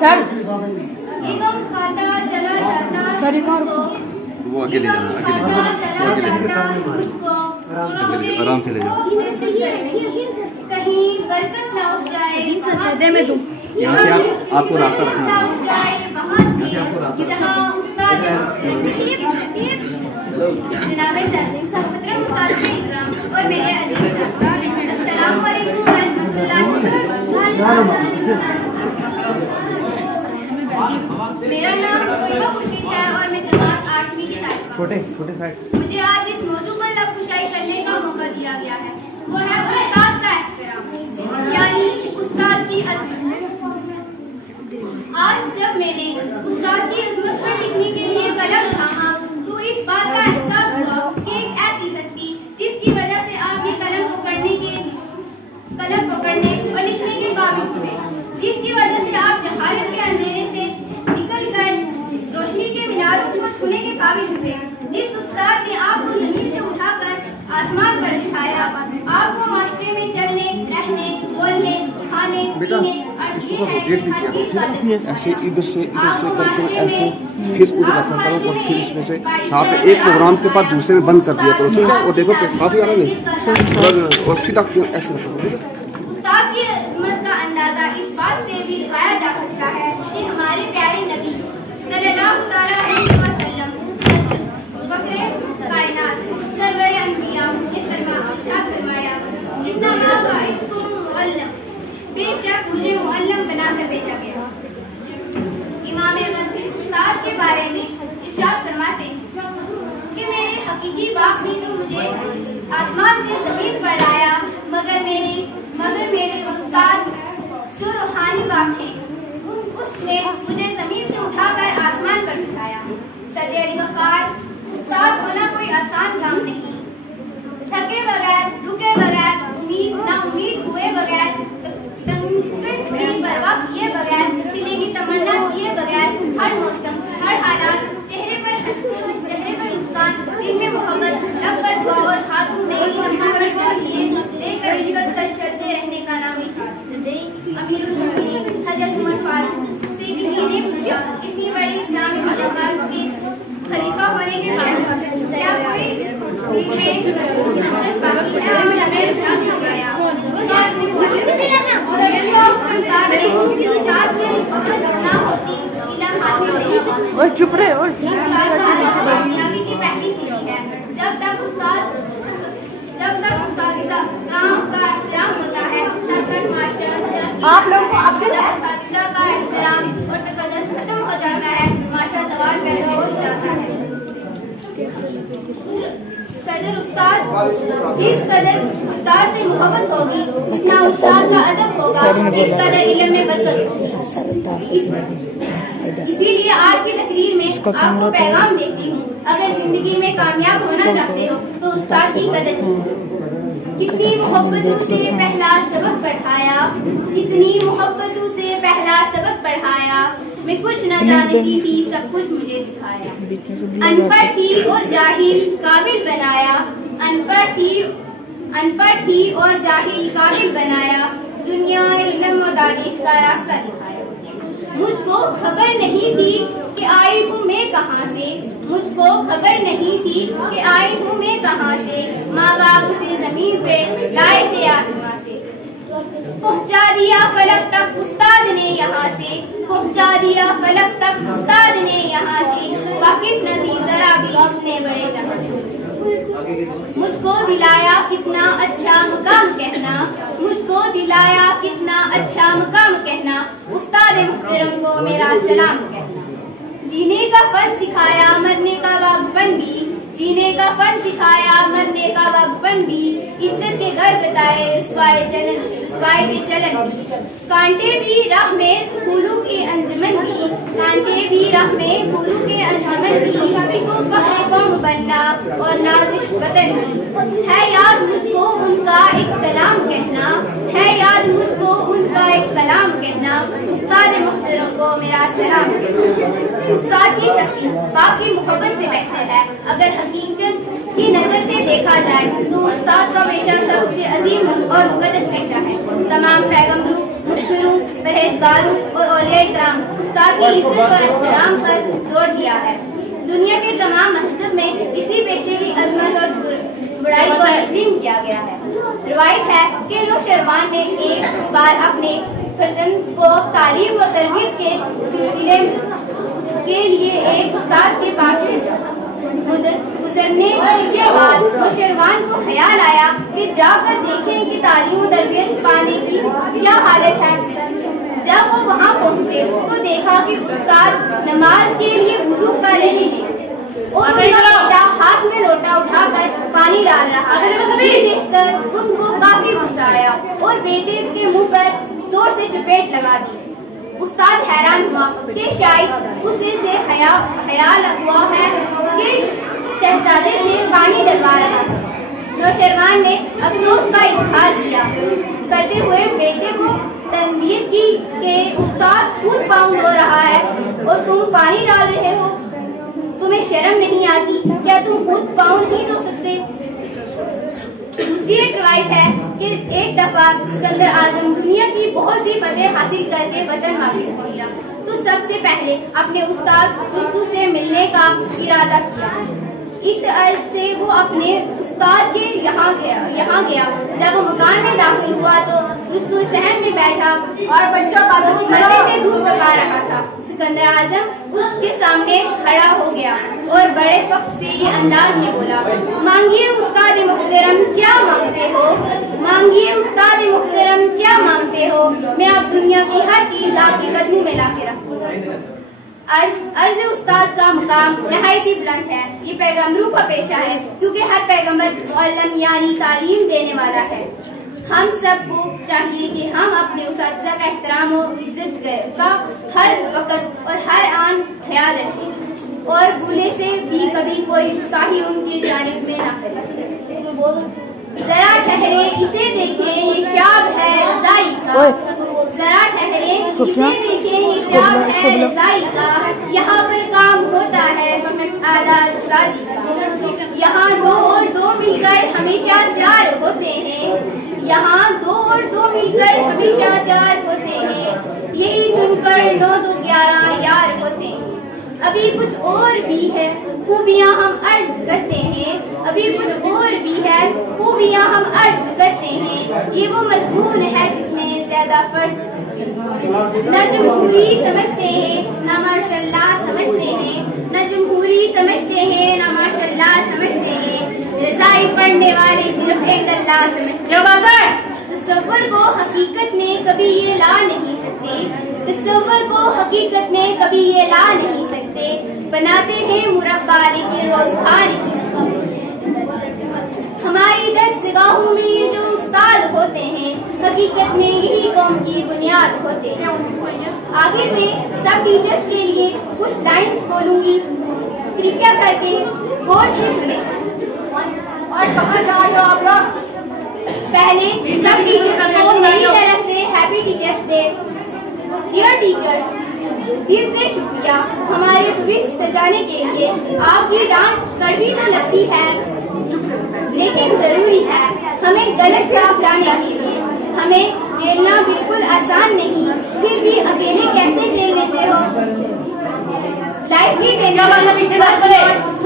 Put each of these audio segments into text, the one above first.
Sir वो अकेले जाना, अकेले आराम से ले जाओ। कहीं बरकत ना उठ जाए, में तुम यहाँ से आपको रास्ता रखना है। और मेरे अस्सलाम वालेकुम मेरा नाम खुर्शीद है और मैं जमात 8वीं की तालिब हूं। छोटे साइड। मुझे आज इस मौजू पर लबकुशाई करने का मौका दिया गया है, वो है उस्ताद का एहतराम, यानी उस्ताद की अज़मत। आज जब मैंने उस्ताद की अज़मत पर लिखने के लिए कलम थामा तो इस बात का एहसास हुआ कि एक ऐसी हस्ती जिसकी वजह से आप ये कलम पकड़ने और लिखने के काबिल हुए, जिसकी वजह से आप जहालत के अंधेरे से निकलकर रोशनी के मीनारों को छूने के काबिल हुए, जिस उस्ताद ने आपको जमीन से उठाकर आसमान पर बिठाया, आपको माशरे में चलने, रहने, बोलने, खाने, पीने और ऐसे इधर से करके ऐसे फिर उधर रखा करो और फिर इसमें से साथ में एक प्रोग्राम के बाद दूसरे में बंद कर दिया करो, ठीक है? और देखो कि साथ ही आ रहा नहीं और सीधा ऐसे रखो, ठीक है? उस्ताद की अज़मत का अंदाजा इस बात से भी लगाया जा सकता है कि हमारे प्यारे नबी सल्लल्लाहु तआला अलैहि वसल्लम फखरे कायनात सरवरे अंबिया ने फरमाया इन्नमा बाइसकुम मुअल्लम, बेशक मुझे मुअल्लम बनाकर भेजा गया। इमाम मस्जिद उस्ताद के बारे में इरशाद फरमाते कि मेरे हकीकी बाप ने तो मुझे आसमान से जमीन पर लाया, मगर मेरे उस्ताद जो रूहानी बाप हैं उसने मुझे जमीन से उठाकर आसमान पर बिठाया। सदैव वकार उस्ताद होना कोई आसान काम नहीं। थके बगैर, रुके बगैर, ना उम्मीद हुए बगैर, की परवाह किए बगैर, सिले की तमन्ना किए बगैर, हर मौसम, हर हालात, चेहरे पर मुस्कान, दिल में मोहब्बत, लब पर दुआ और हाथों में लेकर मुसलसल चलते रहने का नाम है। अमीरुल मोमिनीन हज़रत उमर फारूक से किसी ने पूछा, इतनी बड़ी इस्लामी खिलाफत के खलीफा होने के बाद क्या कोई दिल में हसरत बाकी है? हमें इरशाद फरमाया चुप रहे और कामयाबी की पहली सीढ़ी है। जब तक उस्तादिज़ा काम का एहतराम होता है, तब तक माशरा आप लोग उस्तादिज़ा का एहतराम और तकद्दुस खत्म हो जाता है, माशरा ज़वाल पैदा हो जाता है। कदर उस्ताद, जिस कदर उस्ताद से मोहब्बत होगी, जितना उस्ताद का अदब होगा, इस कदर इल्म में बरकत होगी। इसीलिए आज की तकरीर में आपको पैगाम देती हूँ, अगर जिंदगी में कामयाब होना चाहते हो तो उस्ताद की कदर कितनी मोहब्बतों से पहला सबक पढ़ाया, कितनी मोहब्बतों से पहला सबक पढ़ाया, मैं कुछ न जानती थी सब कुछ मुझे सिखाया। अनपढ़ थी और जाहिल काबिल बनाया, अनपढ़ थी और जाहिल काबिल बनाया, दुनिया इल्म व दानिश का रास्ता दिखाया। मुझको खबर नहीं थी कि आई हूँ मैं कहाँ से, मुझको खबर नहीं थी कि आई हूँ मैं कहाँ से, माँ बाप उसे जमीन पे लाए थे आसमां से। पहुँचा दिया फलक तक उस्ताद ने यहाँ से, पहुँचा दिया फलक तक उस्ताद ने यहाँ से, वाकिफ न थी जरा भी अपने बड़े जहां से। मुझको दिलाया कितना अच्छा मकाम कहना, मुझको दिलाया कितना अच्छा मकाम कहना, उस्ताद मुहतरम को मेरा सलाम कहना। जीने का फन सिखाया मरने का वागपन भी, जीने का फन सिखाया मरने का वागपन भी, इज्जत के घर बताए रुसवाए के चलन भी। कांटे भी राह में फूलों के अंजुमन भी, कांटे भी राह में फूलों के अंजुमन भी, फख्र कौम बनना और नाज़िश बदन भी। है याद मुझको उनका कलाम कहना है, याद मुझको उनका एक कलाम कहना, उस्ताद मुहतरम को मेरा सलाम। उस्ताद की शक्ति बाकी मोहब्बत से बेहतर है। अगर हकीकत की नजर से देखा जाए तो उस्ताद का पेशा सबसे अजीम और मुकद्दस पेशा है। तमाम पैगंबरों, मुख्बिरों, परहेजगारों और औलिया इकराम उस्ताद की इज्जत और एहतराम पर जोर दिया है। दुनिया के तमाम महज़ब में इसी पेशे की अजमत और बुराई को तस्लीम किया गया है। रिवायत है कि नौशरवान ने एक बार अपने फर्जंद को तालीम व तरबियत के सिलसिले के लिए एक उस्ताद के पास भेजा। गुजरने के बाद नौशरवान को ख्याल आया कि जाकर देखें कि तालीम व तरबियत पाने की क्या हालत है। जब वो वहाँ पहुँचे तो देखा कि उस्ताद नमाज के लिए वुजू कर रहे हैं और उनका बेटा हाथ में लोटा उठाकर पानी डाल रहा है। ये देखकर उनको काफी गुस्सा आया और बेटे के मुंह पर जोर से चपेट लगा दी। उस्ताद हैरान हुआ कि शायद उसे से ख्याल हुआ है कि शहजादे से पानी डलवा रहा है। नौशरवान ने अफसोस का इजहार किया करते हुए बेटे को तनबीह की कि उस्ताद खुद पाँव धो रहा है और तुम पानी डाल रहे हो। तुम्हें शर्म नहीं आती? क्या तुम खुद पाँव नहीं धो सकते? दूसरी एक रवायत है कि एक दफा सिकंदर आजम दुनिया की बहुत सी फतेह हासिल करके वतन वापस पहुंचा तो सबसे पहले अपने उस्ताद रुस्तु से मिलने का इरादा किया। इस अर्ज से वो अपने उस्ताद के यहाँ गया। जब वो मकान में दाखिल हुआ तो रुस्तु सहन में बैठा और बच्चा मजे से दूध पका रहा था। सिकंदर आजम उसके सामने खड़ा हो गया और बड़े फख्र से ये अंदाज में बोला, मांगिए उस्ताद मुहतरम क्या मांगते हो? मांगिए उस्ताद मुहतरम क्या मांगते हो? मैं अब दुनिया की हर चीज आपके कदमों में ला के रखूंगा। अर्ज उस्ताद का मुकाम नहायत ही बुलंद है। ये पैगंबरों का पेशा है क्योंकि हर पैगंबर मुअल्लिम यानी तालीम देने वाला है। हम सबको चाहिए कि हम अपने उस्ताद का एहतराम और इज्जत का हर वक्त और हर आन ख्याल रखें और भूले से भी कभी कोई गुस्ताखी उनके जानिब में न करें। जरा ठहरे इसे देखें ये शाब है रज़ाई का। जरा ठहरे इसे देखें ये शाब है रज़ाई का। यहाँ पर काम होता है फकत आदात साजी का। यहाँ दो और दो मिलकर हमेशा चार होते हैं। यहाँ दो और दो मिलकर हमेशा चार होते हैं। यही सुनकर 9 तो 11 यार होते हैं। अभी कुछ और भी है खूबियाँ हम अर्ज करते हैं। अभी कुछ और भी है खूबियाँ हम अर्ज करते हैं। ये वो मजमून है जिसमें ज्यादा फर्ज न जमहूरी समझते हैं न माशाल्लाह समझते हैं। न जमहूरी समझते हैं न माशाल्लाह समझते हैं। रज़ाई पढ़ने वाले सिर्फ एक अल्लाह समझते हैं। तसव्वुर को हकीकत में कभी ये ला नहीं सकते। तसव्वुर को हकीकत में कभी ये ला नहीं सकते। बनाते हैं मुरब्बा लेकिन रोज खा नहीं सकते। हमारी दरसगाहों में ये जो उस्ताद होते हैं हकीकत में यही कौम की बुनियाद होते हैं। आखिर में सब टीचर्स के लिए कुछ लाइन्स बोलूंगी, कृपया करके गौर से सुने। और कहाँ जा रहे हो आप लोग? पहले सब टीचर्स को मेरी तरफ से happy teachers day. Dear teachers, दिल से शुक्रिया हमारे भविष्य सजाने के लिए। आपकी डांट कड़वी तो लगती है लेकिन जरूरी है हमें गलत राह जाने के लिए। हमें झेलना बिल्कुल आसान नहीं, फिर भी अकेले कैसे झेल लेते हो? लाइफ की टेंशन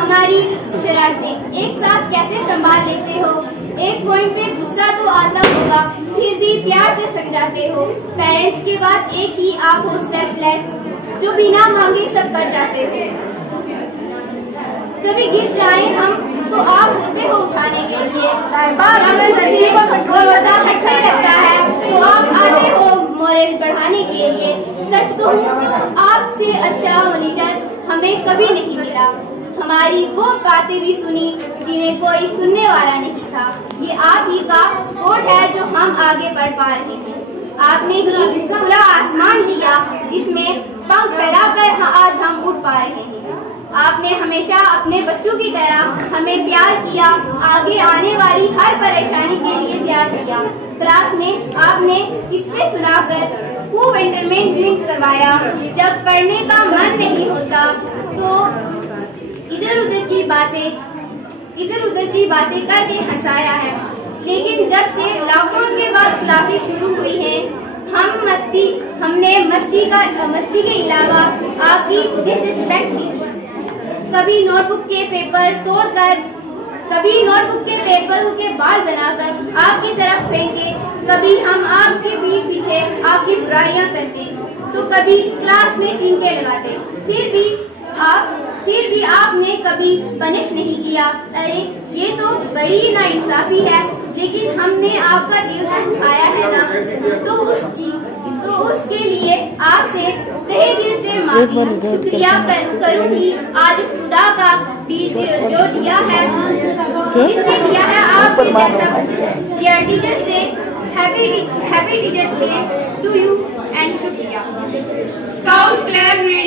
हमारी शरारतें एक साथ कैसे संभाल लेते हो? एक पॉइंट पे गुस्सा तो आता होगा फिर भी प्यार से समझाते हो। पेरेंट्स के बाद एक ही आप हो सेल्फलेस जो बिना मांगे सब कर जाते हो। कभी गिर जाए हम तो आप होते हो उठाने के लिए। जब खुद से रोजा हटने लगता है तो आप आते हो मोरल बढ़ाने के लिए। सच कहूँ तो आपसे अच्छा मॉनिटर हमें कभी नहीं मिला। हमारी वो बातें भी सुनी जिन्हें कोई सुनने वाला नहीं था। ये आप ही का सपोर्ट है जो हम आगे बढ़ पा रहे हैं। आपने ही खुला आसमान दिया जिसमें पंख फैलाकर आज हम उड़ पा रहे हैं। आपने हमेशा अपने बच्चों की तरह हमें प्यार किया, आगे आने वाली हर परेशानी के लिए तैयार किया। क्लास में आपने किस्से सुनाकर खूब एंटरटेनमेंट करवाया। जब पढ़ने का मन नहीं होता तो इधर उधर की बातें करके हंसाया है। लेकिन जब से लॉकडाउन के बाद क्लासेस शुरू हुई हैं, हमने मस्ती के अलावा आपकी डिसरिस्पेक्ट की। कभी नोटबुक के पेपर तोड़कर, कभी नोटबुक के पेपर के बाल बनाकर आपकी तरफ फेंके, कभी हम आपके पीछे आपकी बुराइयां करते, तो कभी क्लास में चिंके लगाते। फिर भी आपने कभी पनिश नहीं किया। अरे ये तो बड़ी नाइंसाफी है, लेकिन हमने आपका दिल दुखाया है ना, तो उसके लिए आपसे तहे दिल से माफी शुक्रिया करूंगी। आज उस खुदा का बीज जो दिया है, जिसने दिया है आपके जैसा। Dear teachers day, happy teachers day to you and शुक्रिया।